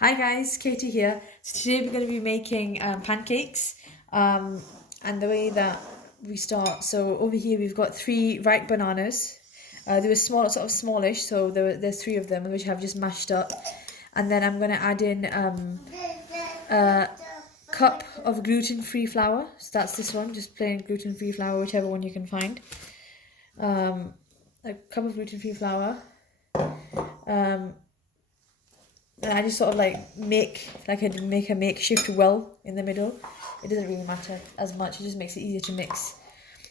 Hi guys, Katie here. So today we're going to be making pancakes, and the way that we start, so over here we've got 3 ripe bananas. They were small, sort of smallish, so there's 3 of them which I've just mashed up, and then I'm going to add in a cup of gluten-free flour. So that's this one, just plain gluten-free flour, whichever one you can find. A cup of gluten-free flour. And I just sort of like make a makeshift well in the middle. It doesn't really matter as much, it just makes it easier to mix.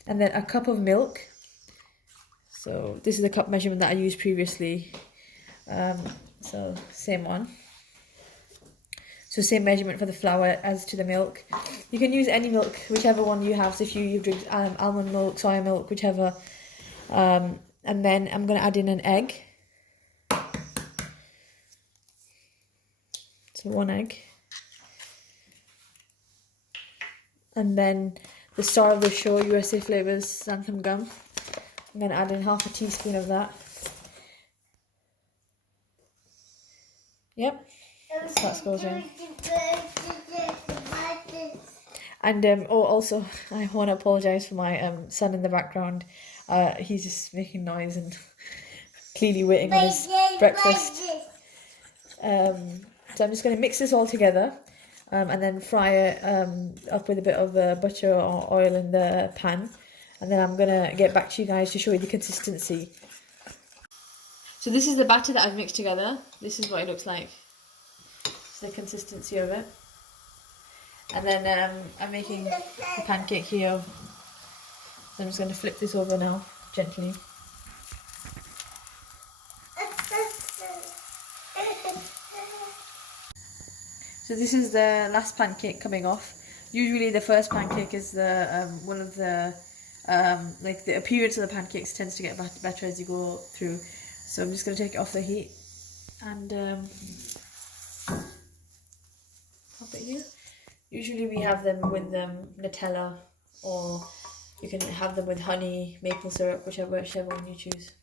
And then a cup of milk. So this is the cup measurement that I used previously. So same one. So same measurement for the flour as to the milk. You can use any milk, whichever one you have. So if you drink almond milk, soya milk, whichever. And then I'm going to add in an egg. So 1 egg. And then the star of the show, USA FLAVA Xanthan Gum. I'm going to add in half a teaspoon of that. Yep, that goes in. And also, I want to apologise for my son in the background. He's just making noise and clearly waiting on his breakfast. So I'm just going to mix this all together and then fry it up with a bit of butter or oil in the pan. And then I'm going to get back to you guys to show you the consistency. So this is the batter that I've mixed together. This is what it looks like. It's the consistency of it. And then I'm making the pancake here. So I'm just going to flip this over now, gently. So this is the last pancake coming off. Usually the first pancake is the one of the like the appearance of the pancakes tends to get better as you go through. So I'm just going to take it off the heat and pop it here. Usually we have them with Nutella, or you can have them with honey, maple syrup, whichever one you choose.